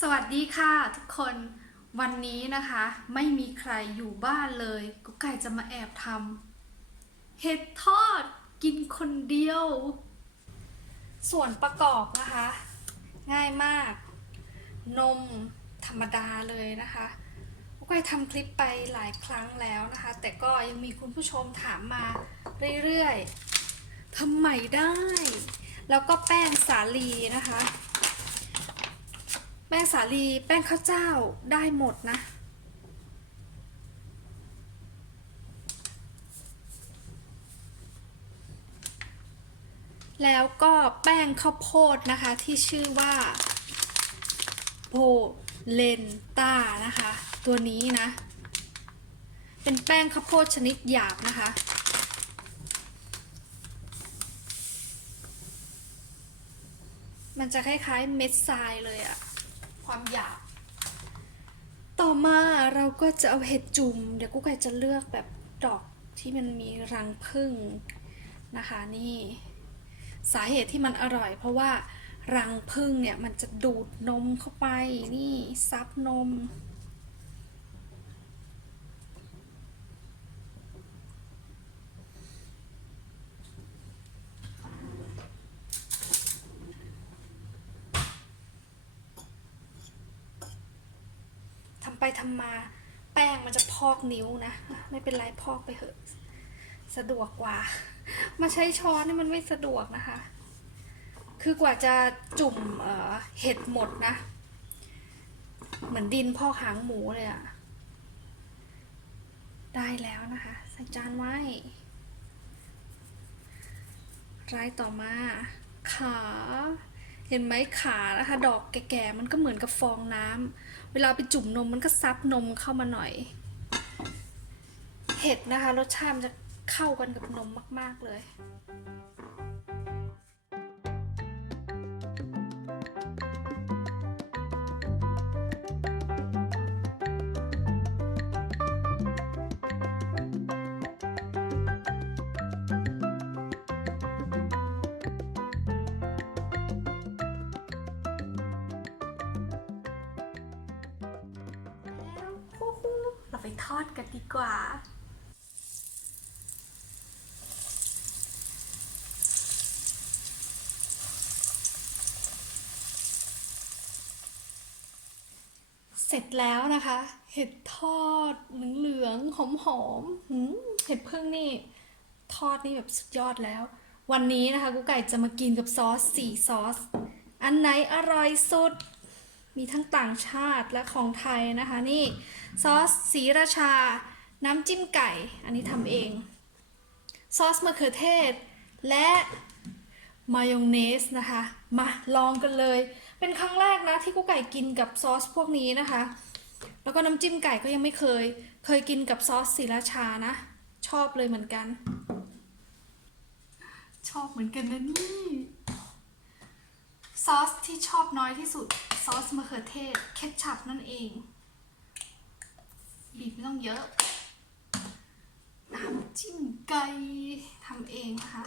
สวัสดีค่ะทุกคนวันนี้นะคะไม่มีใครอยู่บ้านเลยกุ๊กไก่จะมาแอบทำเห็ดทอดกินคนเดียว ส่วนประกอบนะคะ ง่ายมาก นมธรรมดาเลยนะคะกุ๊กไก่ทำคลิปไปหลายครั้งแล้วนะคะ แต่ก็ยังมีคุณผู้ชมถามมาเรื่อยๆทำใหม่ได้ แล้วก็แป้งสาลีนะคะ ป้งสาลีแป้งข้าวเจ้าได้หมดนะ แล้วก็แป้งข้าวโพดนะคะที่ชื่อว่าโพเลนต้านะคะ ตัวนี้นะ เป็นแป้งข้าวโพดชนิดหยาบนะคะมันจะคล้ายๆเม็ดทรายเลยอะ ความหยาบ ต่อมาเราก็จะเอาเห็ดจุ่ม เดี๋ยวกุ๊กไก่จะเลือกแบบดอกที่มันมีรังผึ้งนะคะนี่สาเหตุที่มันอร่อย เพราะว่ารังผึ้งเนี่ยมันจะดูดนมเข้าไปนี่ซับนม ไปทำมา แป้งมันจะพอกนิ้วนะ ไม่เป็นไรพอกไปเถอะ สะดวกกว่า มาใช้ช้อนนี่มันไม่สะดวกนะคะ คือกว่าจะจุ่มเเห็ดหมดนะ เหมือนดินพอกหางหมูเลยอะได้แล้วนะคะใส่จานไว้รายต่อมาขา เห็นไหมขานะคะ ดอกแก่ๆมันก็เหมือนกับฟองน้ำเวลาไปจุ่มนมมันก็ซับนมเข้ามาหน่อย เห็ดนะคะ รสชาติมันจะเข้ากันกับนมมาก ๆเลย ไปทอดกันดีกว่า เสร็จแล้วนะคะ เห็ดทอดเหลืองหอมหืมเห็ดพึ่งนี่ ทอดนี่แบบสุดยอดแล้ว วันนี้นะคะกุ๊กไก่จะมากินกับซอสสี่ซอส อันไหนอร่อยสุด มีทั้งต่างชาติและของไทยนะคะนี่ซอสสีราชา น้ำจิ้มไก่ อันนี้ทำเอง ซอสมะเขือเทศ และมายองเนสนะคะ มาลองกันเลย เป็นครั้งแรกนะที่กุ๊กไก่กินกับซอสพวกนี้นะคะ แล้วก็น้ำจิ้มไก่ก็ยังไม่เคย เคยกินกับซอสสีราชานะ ชอบเลยเหมือนกัน ชอบเหมือนกันนะนี่ ซอสที่ชอบน้อยที่สุด ซอสมะเขือเทศเคชัพนั่นเอง บีบไม่ต้องเยอะ น้ำจิ้มไก่ทำเองนะคะ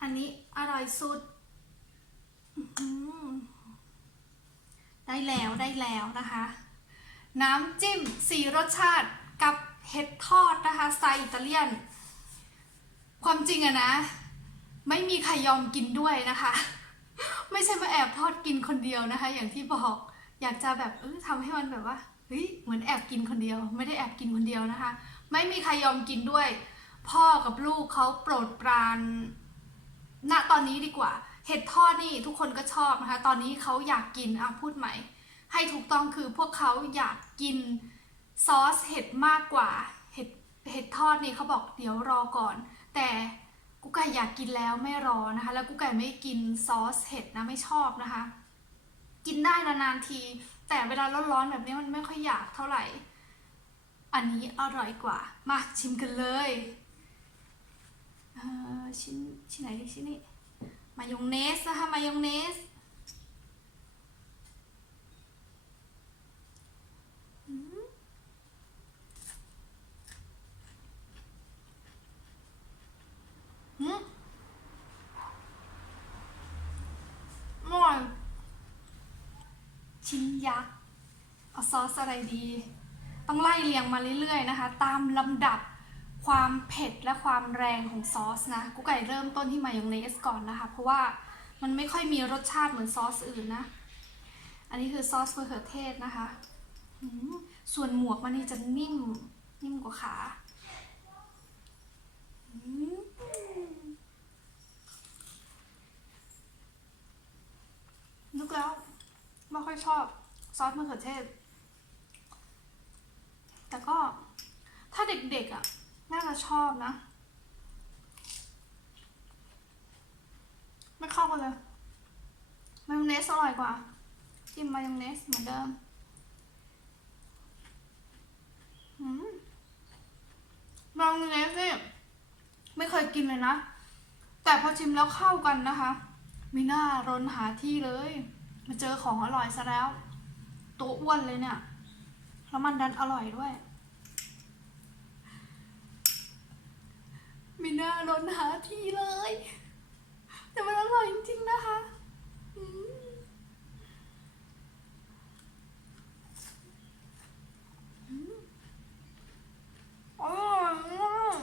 อันนี้อร่อยสุด ได้แล้วได้แล้วนะคะ น้ำจิ้มสีรสชาติ เห็ดทอดนะคะสไตล์อิตาเลียน ความจริงอะนะ ไม่มีใครยอมกินด้วยนะคะ ไม่ใช่มาแอบทอดกินคนเดียวนะคะ อย่างที่บอกอยากจะแบบเออทำให้มันแบบว่าเฮ้ยเหมือนแอบกินคนเดียว ไม่ได้แอบกินคนเดียวนะคะ ไม่มีใครยอมกินด้วย พ่อกับลูกเขาโปรดปรานณตอนนี้ดีกว่า เห็ดทอดนี่ทุกคนก็ชอบนะคะ ตอนนี้เขาอยากกินอะพูดใหม่ ให้ถูกต้องคือพวกเขาอยากกิน ซอสเห็ดมากกว่าเห็ดเห็ดทอดนี่เขาบอกเดี๋ยวรอก่อน แต่กุ๊กไก่อยากกินแล้วไม่รอนะคะ แล้วกุ๊กไก่ไม่กินซอสเห็ดนะไม่ชอบนะคะ กินได้นานๆที แต่เวลาร้อนๆแบบนี้มันไม่ค่อยอยากเท่าไหร่ อันนี้อร่อยกว่า มาชิมกันเลยเออชิ้นชิ้นไหนดีชิ้นนี้มายองเนสนะคะมายองเนส มอร่ชิ้นยักษ์เอซอสอะไรดี ต้องไล่เรียงมาเรื่อยๆนะคะ ตามลำดับความเผ็ดและความแรงของซอสนะกูไก่เริ่มต้นที่มายองเนสก่อนนะคะ เพราะว่ามันไม่ค่อยมีรสชาติเหมือนซอสอื่นนะ อันนี้คือซอสมะเขือเทศนะคะ ส่วนหมวกมันนี่จะนิ่ม นิ่มกว่าขา อืม อยชอบซอสมะเขือเทศ แต่ก็ถ้าเด็กๆอะ น่าจะชอบนะ ไม่เข้ากันเลยมายองเนสอร่อยกว่า จิ้มมายองเนสเหมือนเดิมอืมมายองเนสเนี่ยไม่เคยกินเลยนะ แต่พอชิมแล้วเข้ากันนะคะไม่น่ารนหาที่เลย มาเจอของอร่อยซะแล้ว ตัวอ้วนเลยเนี่ย แล้วมันดันอร่อยด้วยไม่น่ารนหาที่เลย แต่มันอร่อยจริงๆนะคะ อืมอืมอร่อยมาก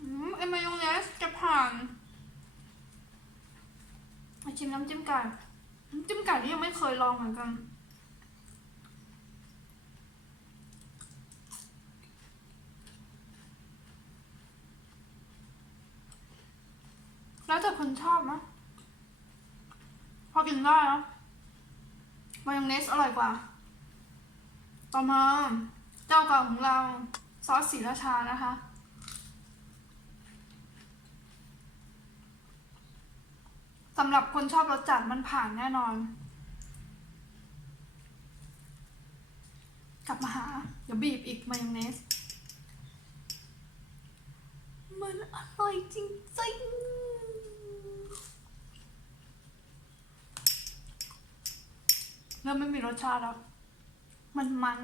อืมไอมายองเนสจะผ่านมาชิม น้ำจิ้มไก่น้ำจิ้มไก่นี่ยังไม่เคยลองเหมือนกัน แล้วแต่คนชอบนะพอกินได้นะมายองเนสอร่อยกว่า ต่อมาเจ้าเก่าของเรา ซอสสีราชานะคะำหรับคนชอบรสจัดมันผ่านแน่นอน กลับมาหา เดี๋ยวบีบอีกมายองเนส มันอร่อยจริงๆ เริ่มไม่มีรสชาติแล้ว มันมัน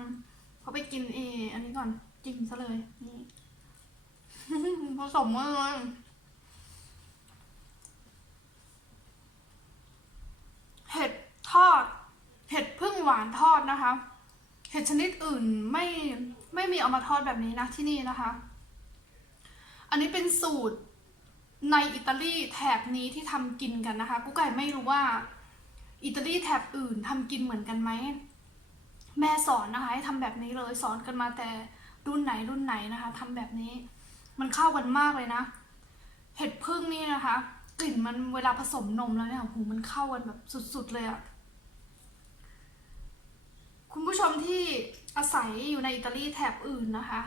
เขาไปกินเอ อันนี้ก่อนจิ้มซะเลย นี่ผสมกันเลย เห็ดท อด เห็ดพึ่งหวานทอดนะคะ เห็ดชนิดอื่นไม่ไม่มีเอามาทอดแบบนี้นะที่นี่นะคะ อันนี้เป็นสูตรในอิตาลีแถบนี้ที่ทำกินกันนะคะกุ๊กไก่ไม่รู้ว่าอิตาลีแถบอื่นทำกินเหมือนกันไหมแม่สอนนะคะให้ทำแบบนี้เลยสอนกันมาแต่รุ่นไหนรุ่นไหนนะคะทำแบบนี้ มันเข้ากันมากเลยนะ เห็ดพึ่งนี่นะคะ กลิ่นมันเวลาผสมนมแล้วเนี่ยโอ้โหมันเข้ากันแบบสุดๆเลยอะ คุณผู้ชมที่อาศัยอยู่ในอิตาลีแถบอื่นนะคะ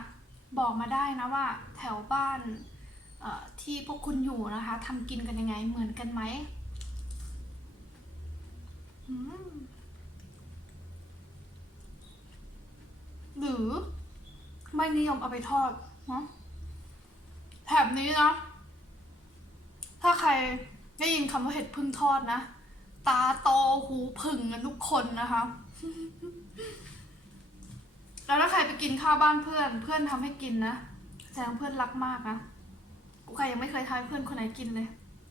บอกมาได้นะว่าแถวบ้านที่พวกคุณอยู่นะคะทำกินกันยังไงเหมือนกันไหมหรือไม่นิยมเอาไปทอดเนาะแถบนี้นะ ถ้าใครได้ยินคำว่าเห็ดพึ่งทอดนะ ตาโตหูผึ่งกันทุกคนนะคะ แล้วถ้าใครไปกินข้าวบ้านเพื่อน เพื่อนทำให้กินนะแสดงเพื่อนรักมากนะกูใครยังไม่เคยทายเพื่อนคนไหนกินเลย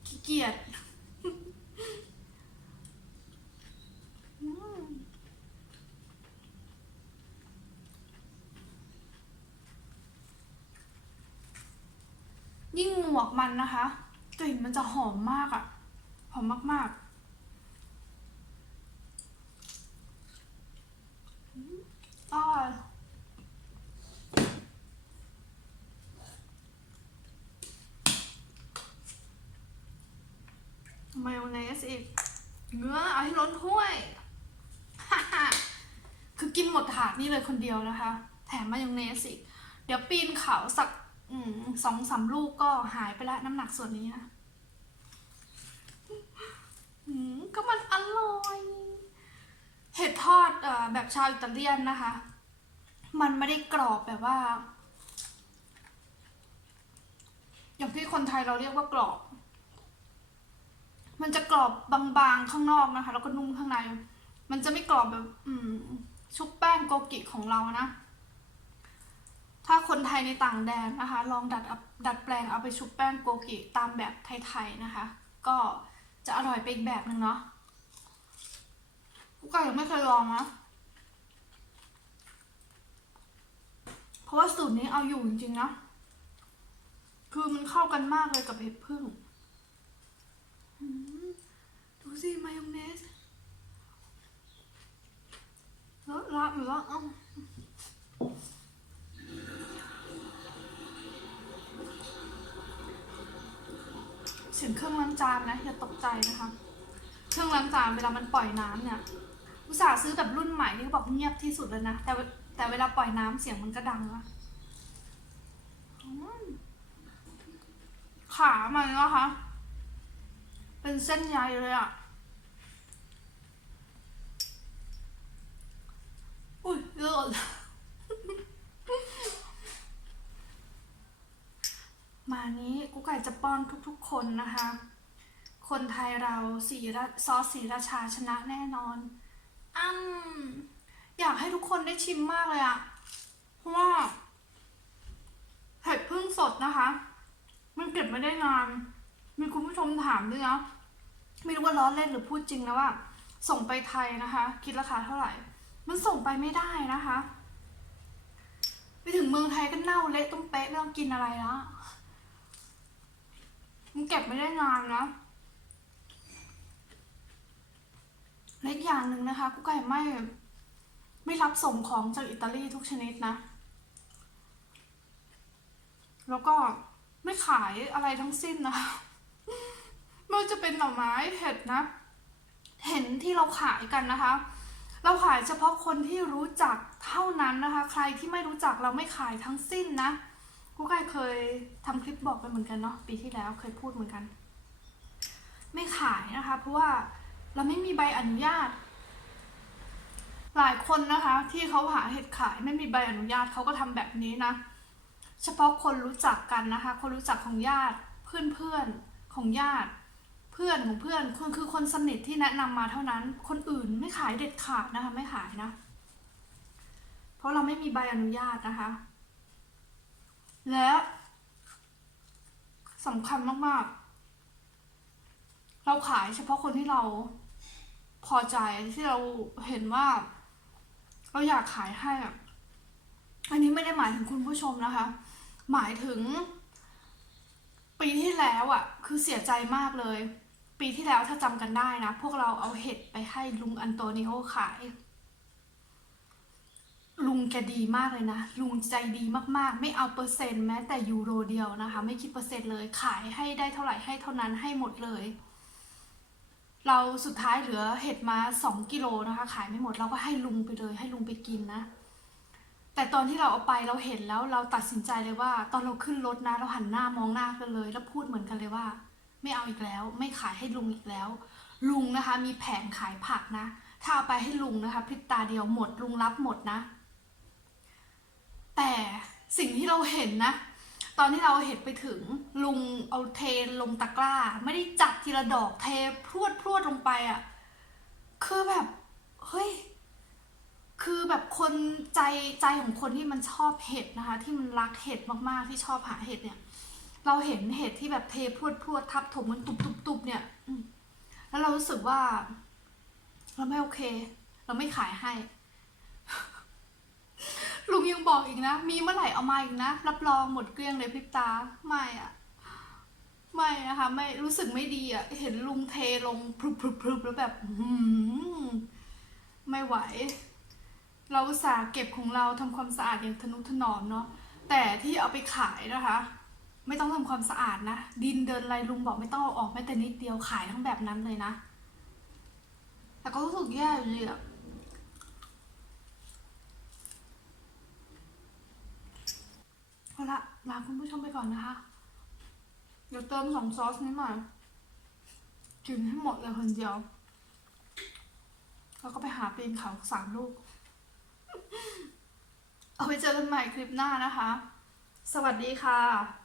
ขี้เกียจยิ่งหมวกมันนะคะกลิ่นมันจะหอมมากอะ หอมมากๆอืม อร่อยมายองเนสอีกเนื้อเอาให้ล้นถ้วย คือกินหมดถาดนี่เลยคนเดียวนะคะ แถมมายองเนสอีก เดี๋ยวปีนเขาสักสองสามลูกก็หายไปละน้ำหนักส่วนนี้นะอืมก็มันอร่อย เห็ดทอดอแบบชาวอิตาเลียนนะคะ มันไม่ได้กรอบแบบว่า อย่างที่คนไทยเราเรียกว่ากรอบ มันจะกรอบบางๆข้างนอกนะคะ แล้วก็นุ่มข้างใน มันจะไม่กรอบแบบ อืม ชุบแป้งโกกิของเรานะ ถ้าคนไทยในต่างแดนนะคะ ลองดัดดัดแปลงเอาไปชุบแป้งโกกิตามแบบไทยๆนะคะ ก็จะอร่อยไปอีกแบบหนึ่งเนาะ กูไก่ยังไม่เคยลองนะ เพราะว่าสูตรนี้เอาอยู่จริงๆนะ คือมันเข้ากันมากเลยกับเห็ดพึ่งดูสิมายองเนสแล้วละหรือว่าเอ้าเสียงเครื่องล้างจานนะ อย่าตกใจนะคะ เครื่องล้างจานเวลามันปล่อยน้ำเนี่ย อุตส่าห์ซื้อแบบรุ่นใหม่ที่เขาบอกเงียบที่สุดเลยนะ แต่ว่าแต่เวลาปล่อยน้ำเสียงมันก็ดังอะอืมขามันนะคะ เป็นเส้นใยเลยอะอุ้ยเลือด มานี้กูไก่จะป้อนทุกๆคนนะคะ คนไทยเราสีราซอสสีราชาชนะแน่นอนอ้ำอยากให้ทุกคนได้ชิมมากเลยอะเพราะว่าเห็ดพึ่งสดนะคะ มันเก็บไม่ได้นาน มีคุณผู้ชมถามด้วยนะไม่รู้ว่าล้อเล่นหรือพูดจริงนะว่า ส่งไปไทยนะคะ คิดราคาเท่าไหร่ มันส่งไปไม่ได้นะคะ ไปถึงเมืองไทยก็เน่าเละต้องเป๊ะไม่ต้องกินอะไรแล้วมันเก็บไม่ได้นานนะ และอีกอย่างหนึ่งนะคะกุ๊กไก่ไม่ไม่รับส่งของจากอิตาลีทุกชนิดนะ แล้วก็ไม่ขายอะไรทั้งสิ้นนะคะไม่ว่าจะเป็นหน่อไม้เห็ดนะ เห็นที่เราขายกันนะคะ เราขายเฉพาะคนที่รู้จักเท่านั้นนะคะ ใครที่ไม่รู้จักเราไม่ขายทั้งสิ้นนะกุ๊กไก่เคยทำคลิปบอกไปเหมือนกันเนาะปีที่แล้วเคยพูดเหมือนกัน ไม่ขายนะคะ เพราะว่า เราไม่มีใบอนุญาต หลายคนนะคะ ที่เขาหาเห็ดขายไม่มีใบอนุญาตเขาก็ทำแบบนี้นะ เฉพาะคนรู้จักกันนะคะ คนรู้จักของญาติเพื่อนเพื่อนของญาติ เพื่อนของเพื่อนคือคือคนสนิทที่แนะนำมาเท่านั้น คนอื่นไม่ขายเด็ดขาดนะคะไม่ขายนะ เพราะเราไม่มีใบอนุญาตนะคะ และสำคัญมากๆ เราขายเฉพาะคนที่เรา พอใจที่เราเห็นว่า เราอยากขายให้อะอันนี้ไม่ได้หมายถึงคุณผู้ชมนะคะ หมายถึง ปีที่แล้วอะ่ะ คือเสียใจมากเลย ปีที่แล้วถ้าจำกันได้นะ พวกเราเอาเห็ดไปให้ลุงอันโตนิโอขาย ลุงแกดีมากเลยนะ ลุงใจดีมากๆ ไม่เอาเปอร์เซ็นต์แม้แต่ยูโรเดียวนะคะ ไม่คิดเปอร์เซ็นต์เลย ขายให้ได้เท่าไหร่ให้เท่านั้นให้หมดเลย เราสุดท้ายเหลือเห็ดมาสองกิโลนะคะ ขายไม่หมดเราก็ให้ลุงไปเลย ให้ลุงไปกินนะ แต่ตอนที่เราเอาไปเราเห็นแล้วเราตัดสินใจเลยว่า ตอนเราขึ้นรถนะเราหันหน้ามองหน้ากันเลย แล้วพูดเหมือนกันเลยว่า ไม่เอาอีกแล้ว ไม่ขายให้ลุงอีกแล้ว ลุงนะคะ มีแผงขายผักนะ ถ้าเอาไปให้ลุงนะคะพริบตาเดียวหมดลุงรับหมดนะ แต่สิ่งที่เราเห็นนะ ตอนที่เราเห็นไปถึงลุงเอาเทลงตะกร้า ไม่ได้จับทีละดอกเทพรวดพรวดลงไปอะ่ะ คือแบบ เฮ้ย คือแบบคนใจใจของคนที่มันชอบเห็ดนะคะ ที่มันรักเห็ดมากๆที่ชอบหาเห็ดเนี่ย เราเห็นเห็ดที่แบบเทพรวดพรวดทับถมมันตุบตุบตุบเนี่ยแล้วเรารู้สึกว่า เราไม่โอเค เราไม่ขายให้ ลุงยังบอกอีกนะ มีเมื่อไหร่เอามาอีกนะ รับรองหมดเกลี้ยงเลยพริบตา ไม่อะ ไม่นะคะ ไม่รู้สึกไม่ดีอะเห็นลุงเทลงพรึบพรึบพรึบแล้วแบบหือไม่ไหว เราอุตส่าห์เก็บของเราทำความสะอาดอย่างทนุถนอมเนาะ แต่ที่เอาไปขายนะคะ ไม่ต้องทำความสะอาดนะ ดินเดินอะไรลุงบอกไม่ต้องเอาออกแม้แต่นิดเดียวขายทั้งแบบนั้นเลยนะ แต่ก็รู้สึกแย่อยู่ดีอะ เอาละลาคุณผู้ชมไปก่อนนะคะ เดี๋ยวเติมสองซอสนี้หน่อยกินให้หมดเลยคนเดียว แล้วก็ไปหาปีนเขาสามลูก เอาไปเจอกันใหม่คลิปหน้านะคะ สวัสดีค่ะ